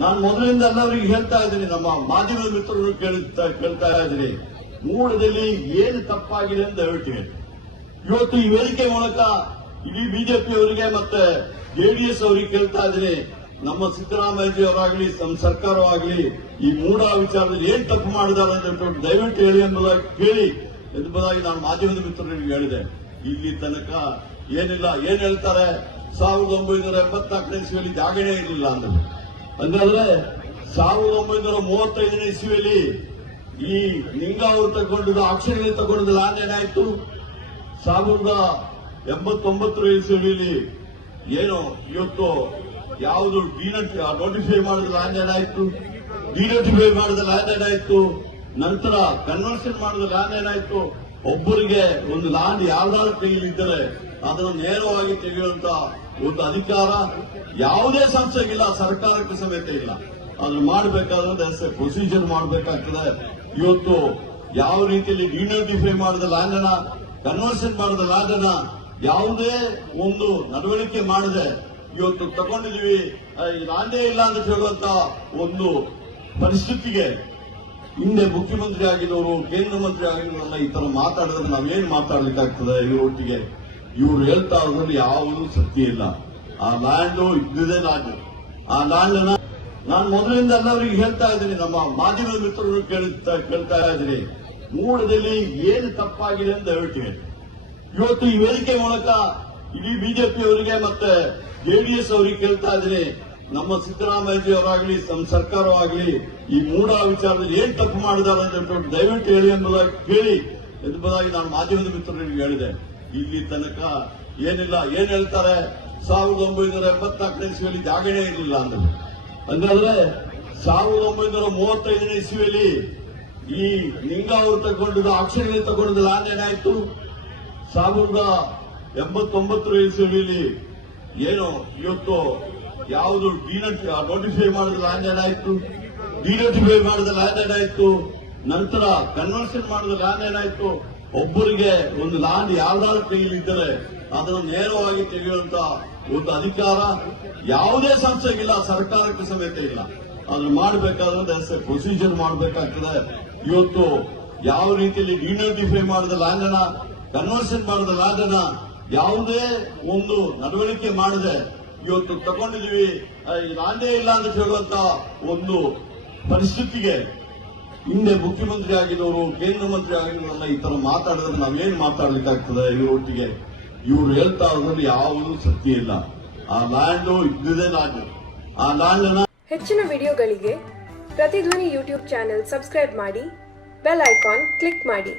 ನಾನು ಮೊದಲಿಂದ ಎಲ್ಲರಿಗೂ ಹೇಳ್ತಾ ಇದ್ದೀನಿ, ನಮ್ಮ ಮಾಧ್ಯಮ ಮಿತ್ರರು ಕೇಳ್ತಾ ಕೇಳ್ತಾ ಇದ್ದೀನಿ. ಮೂಡದಲ್ಲಿ ಏನು ತಪ್ಪಾಗಿದೆ ಅಂತ ಹೇಳ್ತೀನಿ. ಇವತ್ತು ಈ ವೇದಿಕೆ ಮೂಲಕ ಇಡೀ ಬಿಜೆಪಿ ಅವರಿಗೆ ಮತ್ತೆ ಜೆಡಿಎಸ್ ಅವರಿಗೆ ಕೇಳ್ತಾ ಇದ್ದೀನಿ. ನಮ್ಮ ಸಿದ್ದರಾಮಯ್ಯಜಿ ಅವರಾಗ್ಲಿ, ನಮ್ಮ ಸರ್ಕಾರವಾಗ್ಲಿ ಈ ಮೂಡ ವಿಚಾರದಲ್ಲಿ ಏನ್ ತಪ್ಪು ಮಾಡಿದ್ದಾರೆ ಅಂತ ದಯವಿಟ್ಟು ಹೇಳಿ ಎಂಬುದಾಗಿ ಕೇಳಿ ಎಂಬುದಾಗಿ ನಾನು ಮಾಧ್ಯಮದ ಮಿತ್ರರಿಗೆ ಹೇಳಿದೆ. ಇಲ್ಲಿ ತನಕ ಏನಿಲ್ಲ, ಏನ್ ಹೇಳ್ತಾರೆ? ಸಾವಿರದ ಒಂಬೈನೂರ ಎಂಬತ್ನಾಲ್ಕನೇ ಇಸ್ವಿಯಲ್ಲಿ ಜಾಗನೇ ಇರಲಿಲ್ಲ ಅಂದ್ರೆ ಹಂಗಾದ್ರೆ ಸಾವಿರದ ಒಂಬೈನೂರ ಮೂವತ್ತೈದನೇ ಇಸ್ವಿಯಲ್ಲಿ ಈ ನಿಂಗ ಅವರು ತಗೊಂಡಿದ್ದು, ಅಕ್ಷರಗಳು ತಗೊಂಡಿದ್ದು ಲಾಂಡ್ ಏನಾಯ್ತು ಸಾವಿರದ ಎಂಬತ್ತೊಂಬತ್ತರ ಇಸ್ವಿಯಲ್ಲಿ ಏನು ಇವತ್ತು ಯಾವುದು ನೋಟಿಫೈ ಮಾಡಿದ ಲಾಂಡ್ ಏನಾಯ್ತು ಡಿನೋಟಿಫೈ ಮಾಡಿದ ಲಾಂಡ್ ಏನಾಯ್ತು ನಂತರ ಕನ್ವರ್ಷನ್ ಮಾಡಿದ ಲಾಂಡ್ ಏನಾಯ್ತು ಒಬ್ಬರಿಗೆ ಒಂದು ಲ್ಯಾಂಡ್ ಯಾವ್ದಾದ್ರು ಕೈಯಲ್ಲಿದ್ದರೆ ಅದನ್ನು ನೇರವಾಗಿ ತೆಗೆಯುವಂತ ಒಂದು ಅಧಿಕಾರ ಯಾವುದೇ ಸಂಸ್ಥೆಗಿಲ್ಲ, ಸರ್ಕಾರಕ್ಕೆ ಸಮೇತ ಇಲ್ಲ. ಅದನ್ನು ಮಾಡಬೇಕಾದ್ರೆ ಪ್ರೊಸೀಜರ್ ಮಾಡಬೇಕಾಗ್ತದೆ. ಇವತ್ತು ಯಾವ ರೀತಿಯಲ್ಲಿ ಡಿನೋಟಿಫೈ ಮಾಡಿದ ಲ್ಯಾಂಡನ ಕನ್ವರ್ಷನ್ ಮಾಡಿದ ಲ್ಯಾಂಡನ ಯಾವುದೇ ಒಂದು ನಡವಳಿಕೆ ಮಾಡದೆ ಇವತ್ತು ತಗೊಂಡಿದೀವಿ ಲ್ಯಾಂಡೇ ಇಲ್ಲ ಅಂತ ಹೇಳುವಂತ ಒಂದು ಪರಿಸ್ಥಿತಿಗೆ ಹಿಂದೆ ಮುಖ್ಯಮಂತ್ರಿ ಆಗಿರೋರು ಕೇಂದ್ರ ಮಂತ್ರಿ ಆಗಿರೋರನ್ನ ಈ ತರ ಮಾತಾಡಿದ್ರೆ ನಾವೇನ್ ಮಾತಾಡ್ಲಿಕ್ಕಾಗ್ತದೆ? ಇವರೊಟ್ಟಿಗೆ ಇವ್ರು ಹೇಳ್ತಾ ಇರೋದ್ರಲ್ಲಿ ಯಾವುದೂ ಸತ್ಯ ಇಲ್ಲ. ಆ ಲ್ಯಾಂಡ್ ಇದ್ದಿದೆ ಲ್ಯಾಂಡ್. ಆ ಲ್ಯಾಂಡ್ ನಾನು ಮೊದಲಿಂದ ಎಲ್ಲರಿಗೂ ಹೇಳ್ತಾ ಇದ್ದೀನಿ, ನಮ್ಮ ಮಾಧ್ಯಮ ಮಿತ್ರರು ಕೇಳ್ತಾ ಕೇಳ್ತಾ ಇದ್ದೀನಿ. ಮೂಡದಲ್ಲಿ ಏನು ತಪ್ಪಾಗಿದೆ ಅಂತ ಹೇಳ್ತೀನಿ. ಇವತ್ತು ಈ ವೇದಿಕೆ ಮೂಲಕ ಇಡೀ ಬಿಜೆಪಿ ಅವರಿಗೆ ಮತ್ತೆ ಜೆಡಿಎಸ್ ಅವರಿಗೆ ಕೇಳ್ತಾ ಇದ್ದೀನಿ. ನಮ್ಮ ಸಿದ್ದರಾಮಯ್ಯಜಿ ಅವರಾಗ್ಲಿ ನಮ್ಮ ಸರ್ಕಾರವಾಗ್ಲಿ, ಈ ಮೂಡ ವಿಚಾರದಲ್ಲಿ ಏನ್ ತಪ್ಪು ಮಾಡಿದ್ದಾರೆ ಅಂತ ದಯವಿಟ್ಟು ಹೇಳಿ ಎಂಬುದಾಗಿ ಕೇಳಿ ಎಂಬುದಾಗಿ ನಾನು ಮಾಧ್ಯಮದ ಮಿತ್ರರಿಗೆ ಹೇಳಿದೆ. ಇಲ್ಲಿ ತನಕ ಏನಿಲ್ಲ, ಏನ್ ಹೇಳ್ತಾರೆ? ಸಾವಿರದ ಒಂಬೈನೂರ ಎಂಬತ್ನಾಲ್ಕನೇ ಇಸ್ವಿಯಲ್ಲಿ ಜಾಗನೇ ಇರಲಿಲ್ಲ ಅಂದ್ರೆ ಹಂಗಾದ್ರೆ ಸಾವಿರದ ಒಂಬೈನೂರ ಮೂವತ್ತೈದನೇ ಇಸ್ವಿಯಲ್ಲಿ ಈ ನಿಂಗ ಅವರು ತಗೊಂಡಿದ್ದು ಅಕ್ಷರಗಳು ತಗೊಂಡಿದ್ದ ಲ್ಯಾಂಡ್ ಏನಾಯ್ತು ಸಾವಿರದ ಎಂಬತ್ತೊಂಬತ್ತರ ಇಸ್ವಿಯಲ್ಲಿ ಏನು, ಇವತ್ತು ಯಾವುದು ನೋಟಿಫೈ ಮಾಡಿದ ಲ್ಯಾಂಡ್ ಆಯಿತು. ಡಿನೋಟಿಫೈ ಮಾಡಿದ ಲ್ಯಾಂಡ್ ಆಯಿತು. ನಂತರ ಕನ್ವರ್ಷನ್ ಮಾಡಿದ ಲ್ಯಾಂಡ್ ಆಯಿತು. ಒಬ್ಬರಿಗೆ ಒಂದು ಲ್ಯಾಂಡ್ ಯಾವ್ದಾದ್ರು ತೆಗೆಯಲಿದ್ದರೆ ಅದನ್ನು ನೇರವಾಗಿ ತೆಗೆಯುವಂತ ಒಂದು ಅಧಿಕಾರ ಯಾವುದೇ ಸಂಸ್ಥೆಗಿಲ್ಲ ಸರ್ಕಾರಕ್ಕೆ ಸಮೇತ ಇಲ್ಲ. ಅದನ್ನು ಮಾಡಬೇಕಾದ್ರೆ ಪ್ರೊಸೀಜರ್ ಮಾಡಬೇಕಾಗ್ತದೆ. ಇವತ್ತು ಯಾವ ರೀತಿಯಲ್ಲಿ ಡಿನೋಟಿಫೈ ಮಾಡಿದ ಲ್ಯಾಂಡ್ ಅನ್ನ ಕನ್ವರ್ಷನ್ ಮಾಡಿದ ಲ್ಯಾಂಡ್ ಅನ್ನ ಯಾವುದೇ ಒಂದು ನಡವಳಿಕೆ ಮಾಡದೆ ಇವತ್ತು ತಗೊಂಡಿದೀವಿ ನಾನೇ ಇಲ್ಲ ಅಂತ ಹೇಳುವಂತ ಒಂದು ಪರಿಸ್ಥಿತಿಗೆ ಹಿಂದೆ ಮುಖ್ಯಮಂತ್ರಿ ಆಗಿದ್ದವರು ಕೇಂದ್ರ ಮಂತ್ರಿ ಆಗಿರೋರನ್ನ ಈ ತರ ಮಾತಾಡಿದ್ರೆ ನಾವೇನ್ ಮಾತಾಡ್ಲಿಕ್ಕಾಗ್ತದೆ? ಇವರೊಟ್ಟಿಗೆ ಇವ್ರು ಹೇಳ್ತಾ ಇರೋದ್ರಲ್ಲಿ ಯಾವುದೂ ಸತ್ಯ ಇಲ್ಲ. ಆ ಲ್ಯಾಂಡ್ ಇದ್ದಿದೆ ಲ್ಯಾಂಡ್. ಆ ಲ್ಯಾಂಡ್ ಹೆಚ್ಚಿನ ವಿಡಿಯೋಗಳಿಗೆ ಪ್ರತಿಧ್ವನಿ ಯೂಟ್ಯೂಬ್ ಚಾನೆಲ್ ಸಬ್ಸ್ಕ್ರೈಬ್ ಮಾಡಿ, ಬೆಲ್ ಐಕಾನ್ ಕ್ಲಿಕ್ ಮಾಡಿ.